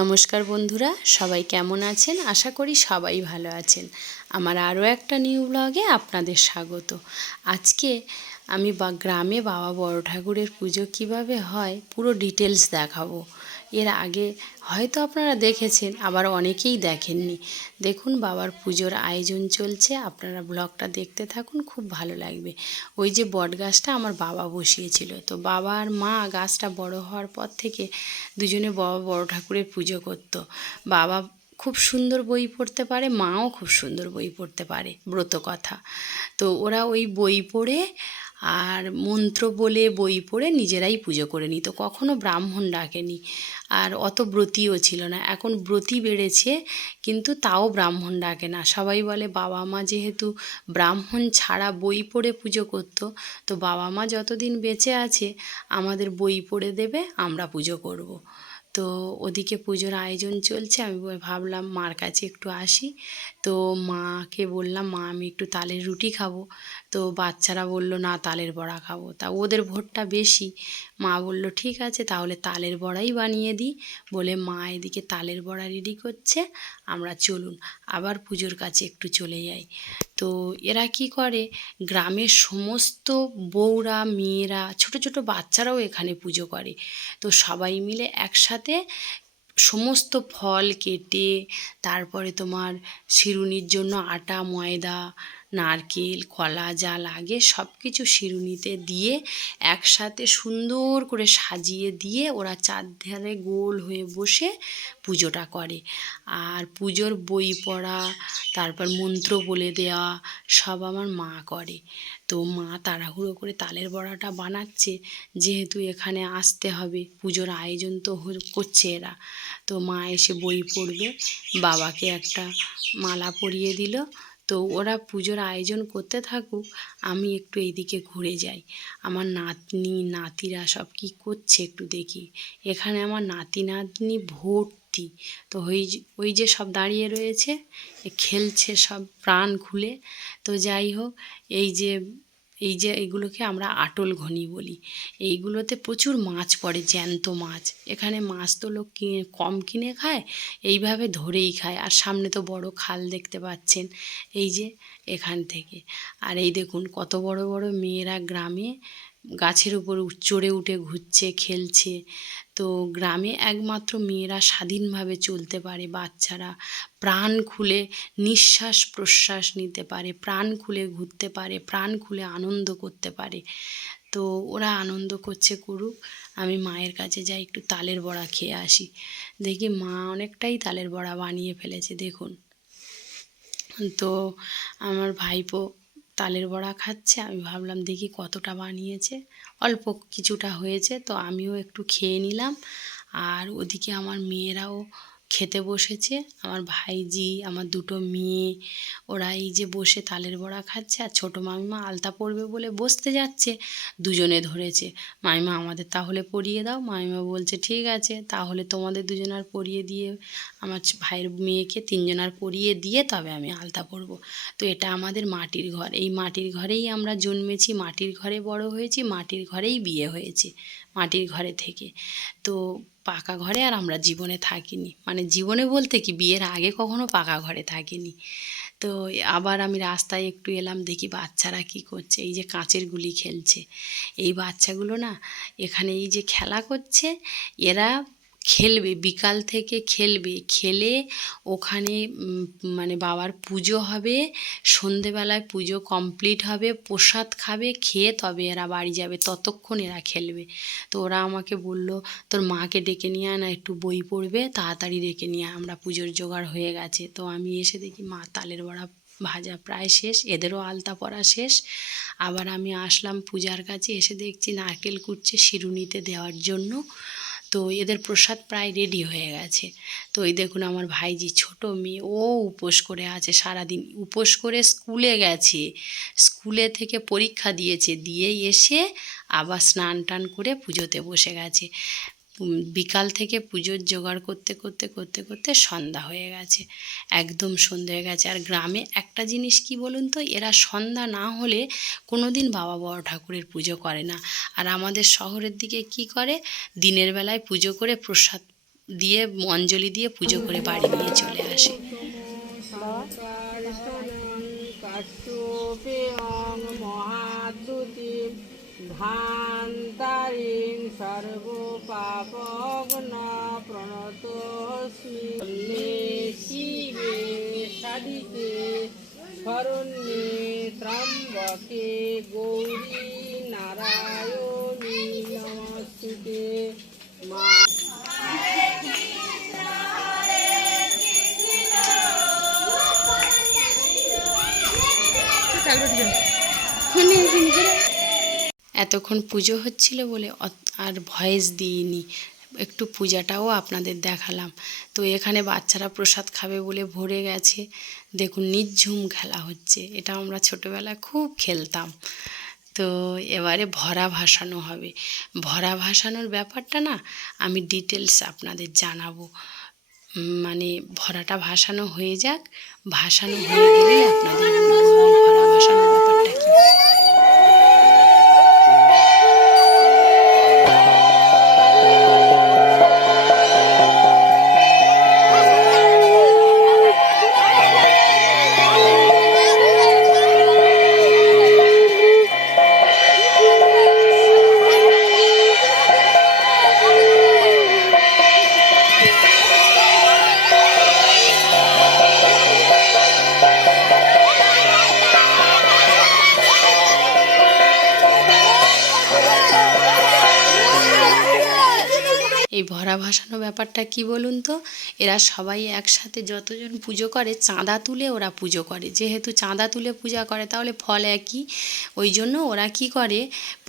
নমস্কার বন্ধুরা, সবাই কেমন আছেন? আশা করি সবাই ভালো আছেন। আমার আরও একটা নিউ ব্লগে আপনাদের স্বাগত। আজকে আমি গ্রামে বাবা বড় ঠাকুরের পুজো কিভাবে হয় পুরো ডিটেলস দেখাবো। এর আগে হয়তো আপনারা দেখেছেন, আবার অনেকেই দেখেননি। দেখুন, বাবার পুজোর আয়োজন চলছে, আপনারা ব্লগটা দেখতে থাকুন, খুব ভালো লাগবে। ওই যে বট গাছটা আমার বাবা বসিয়েছিল, তো বাবা আর মা গাছটা বড় হওয়ার পর থেকে দুজনে বাবা বড় ঠাকুরের পুজো করতো। বাবা খুব সুন্দর বই পড়তে পারে, মাও খুব সুন্দর বই পড়তে পারে, ব্রত কথা। তো ওরা ওই বই পড়ে আর মন্ত্র বলে বই পড়ে নিজেরাই পুজো করে নিত, কখনো ব্রাহ্মণ ডাকেনি। আর অত ব্রতীও ছিল না। এখন ব্রতী বেড়েছে, কিন্তু তাও ব্রাহ্মণ ডাকে না। সবাই বলে বাবা মা যেহেতু ব্রাহ্মণ ছাড়া বই পড়ে পুজো করতো, তো বাবা মা যতদিন বেঁচে আছে আমাদের বই পড়ে দেবে, আমরা পুজো করব। তো ওদিকে পুজোর আয়োজন চলছে, আমি ভাবলাম মার কাছে একটু আসি। তো মাকে বললাম, মা আমি একটু তালের রুটি খাবো। তো বাচ্চারা বলল না, তালের বড়া খাবো। তা ওদের ভোটটা বেশি। মা বলল ঠিক আছে, তাহলে তালের বড়াই বানিয়ে দিই। বলে মা এদিকে তালের বড়া রেডি করছে, আমরা চলুন আবার পুজোর কাছে একটু চলে যাই। তো এরা কি করে, গ্রামের সমস্ত বউরা, মেয়েরা, ছোট ছোট বাচ্চারাও এখানে পুজো করে। তো সবাই মিলে একসাথে সমস্ত ফল কেটে, তারপরে তোমার শিরুনির জন্য আটা, ময়দা, নারকেল, কলা যা লাগে সব কিছু শিরুনিতে দিয়ে একসাথে সুন্দর করে সাজিয়ে দিয়ে ওরা চারধারে গোল হয়ে বসে পুজোটা করে। আর পুজোর বই পড়া, তারপর মন্ত্র বলে দেওয়া সব আমার মা করে। তো মা তাড়াহুড়ো করে তালের বড়াটা বানাচ্ছে, যেহেতু এখানে আসতে হবে, পুজোর আয়োজন তো করছে এরা। তো মা এসে বই পড়বে, বাবাকে একটা মালা পরিয়ে দিল। তো ওরা পুজোর আয়োজন করতে থাকুক, আমি একটু এইদিকে ঘুরে যাই। আমার নাতনি নাতিরা সব কি করছে একটু দেখি। এখানে আমার নাতি নাতনি ভর্তি। তো ওই যে সব দাঁড়িয়ে রয়েছে, খেলছে সব প্রাণ খুলে। তো যাই হোক, এইগুলোকে আমরা আটল ঘনি বলি। এইগুলোতে প্রচুর মাছ পড়ে, জ্যান্ত মাছ। এখানে মাছ তো লোক কম কিনে খায়, এইভাবে ধরেই খায়। আর সামনে তো বড় খাল দেখতে পাচ্ছেন, এই যে এখান থেকে। আর এই দেখুন কত বড় বড় মেয়েরা গ্রামে গাছের উপর চড়ে উঠে ঘুরছে, খেলছে। তো গ্রামে একমাত্র মেয়েরা স্বাধীনভাবে চলতে পারে, বাচ্চারা প্রাণ খুলে নিঃশ্বাস প্রশ্বাস নিতে পারে, প্রাণ খুলে ঘুরতে পারে, প্রাণ খুলে আনন্দ করতে পারে। তো ওরা আনন্দ করছে, করুক। আমি মায়ের কাছে যাই, একটু তালের বড়া খেয়ে আসি। দেখি মা অনেকটাই তালের বড়া বানিয়ে ফেলেছে, দেখুন। তো আমার ভাইপো তালের বড়া খাচ্ছে, আমি ভাবলাম দেখি কতটা বানিয়েছে। অল্প কিছুটা হয়েছে, তো আমিও একটু খেয়ে নিলাম। আর ওদিকে আমার মেয়েরাও খেতে বসেছে, আমার ভাইজি, আমার দুটো মেয়ে, ওরা এই যে বসে তালের বড়া খাচ্ছে। আর ছোটো মামিমা আলতা পরবে বলে বসতে যাচ্ছে, দুজনে ধরেছে, মামিমা আমাদের তাহলে পরিয়ে দাও। মামিমা বলছে ঠিক আছে, তাহলে তোমাদের দুজনার পরিয়ে দিয়ে, আমার ভাইয়ের মেয়েকে তিনজনার পরিয়ে দিয়ে তবে আমি আলতা পরবো। তো এটা আমাদের মাটির ঘর, এই মাটির ঘরেই আমরা জন্মেছি, মাটির ঘরে বড় হয়েছি, মাটির ঘরেই বিয়ে হয়েছে, মাটির ঘরে থেকে। তো পাকা ঘরে আর আমরা জীবনে থাকিনি, মানে জীবনে বলতে কি, বিয়ের আগে কখনো পাকা ঘরে থাকিনি। তো আবার আমি রাস্তায় একটু এলাম, দেখি বাচ্চারা কি করছে। এই যে কাঁচের গুলি খেলছে, এই বাচ্চাগুলো না এখানে এই যে খেলা করছে, এরা খেলবে, বিকাল থেকে খেলবে, খেলে ওখানে মানে বাবার পুজো হবে, সন্ধেবেলায় পুজো কমপ্লিট হবে, প্রসাদ খাবে, খেয়ে তবে এরা বাড়ি যাবে, ততক্ষণ এরা খেলবে। তো ওরা আমাকে বলল, তোর মাকে ডেকে নিয়ে আয় না, একটু বই পড়বে, তাড়াতাড়ি ডেকে নিয়ে আয়, আমরা পুজোর জোগাড় হয়ে গেছে। তো আমি এসে দেখি মা তালের বড়া ভাজা প্রায় শেষ, এদেরও আলতা পরা শেষ। আবার আমি আসলাম পূজার কাছে, এসে দেখছি নারকেল কুটছে শিরুনিতে দেওয়ার জন্য। তো এদের প্রসাদ প্রায় রেডি হয়ে গেছে। তো এই দেখুন আমার ভাইজি ছোট মেয়ে, ও উপোস করে আছে সারাদিন, উপোস করে স্কুলে গেছে, স্কুলে থেকে পরীক্ষা দিয়েছে, দিয়ে এসে আবার স্নান টান করে পুজোতে বসে গেছে। বিকাল থেকে পুজোর জোগাড় করতে করতে করতে করতে সন্ধ্যা হয়ে গেছে, একদম সন্ধ্যা হয়ে গেছে। আর গ্রামে একটা জিনিস কি বলুন তো, এরা সন্ধ্যা না হলে কোনো দিন বাবা বড় ঠাকুরের পুজো করে না। আর আমাদের শহরের দিকে কি করে, দিনের বেলায় পুজো করে প্রসাদ দিয়ে অঞ্জলি দিয়ে পুজো করে বাড়ি নিয়ে চলে আসে। ধান্তারিং সর্ব পাপগ্ন প্রণতস্মি শিবে সাদিকে শরণ্যে ত্রম্বকে গৌরী নারায়ণী নমস্তুতে। মা এতক্ষণ পুজো হচ্ছিল বলে আর ভয়েস দিইনি, একটু পূজাটাও আপনাদের দেখালাম। তো এখানে বাচ্চারা প্রসাদ খাবে বলে ভরে গেছে, দেখুন নিঝুম খেলা হচ্ছে, এটা আমরা ছোটোবেলায় খুব খেলতাম। তো এবারে ভরা ভাসানো হবে। ভরা ভাসানোর ব্যাপারটা না আমি ডিটেলস আপনাদের জানাবো, মানে ভরাটা ভাসানো হয়ে যাক, ভাসানো হয়ে গেলেই আপনাদের বলবো আমি ভরা ভাসানোর ব্যাপারটা কী। এই ভরা ভাসানো ব্যাপারটা কি বলুন তো, এরা সবাই একসাথে যতজন পুজো করে চাঁদা তুলে ওরা পুজো করে, যেহেতু চাঁদা তুলে পূজা করে তাহলে ফল একই, ওই জন্য ওরা কি করে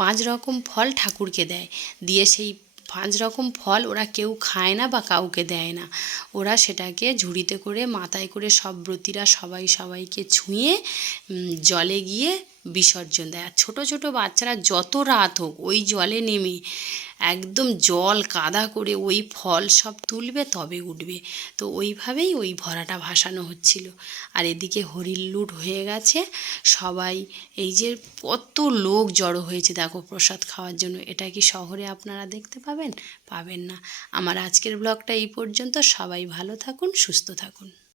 5 রকম ফল ঠাকুরকে দেয়, দিয়ে সেই 5 রকম ফল ওরা কেউ খায় না বা কাউকে দেয় না, ওরা সেটাকে ঝুড়িতে করে মাথায় করে সব ব্রতীরা সবাই সবাইকে ছুঁয়ে জলে গিয়ে বিসর্জন দেয়। আর ছোটো ছোটো বাচ্চারা যত রাত হোক ওই জলে নেমে একদম জল কাদা করে ওই ফল সব তুলবে তবে উঠবে। তো ওইভাবেই ওই ভরাটা ভাসানো হচ্ছিল। আর এদিকে হরিল্লুট হয়ে গেছে, সবাই এই যে কত লোক জড়ো হয়েছে দেখো প্রসাদ খাওয়ার জন্য, এটা কি শহরে আপনারা দেখতে পাবেন? পাবেন না। আমার আজকের ব্লগটা এই পর্যন্ত, সবাই ভালো থাকুন, সুস্থ থাকুন।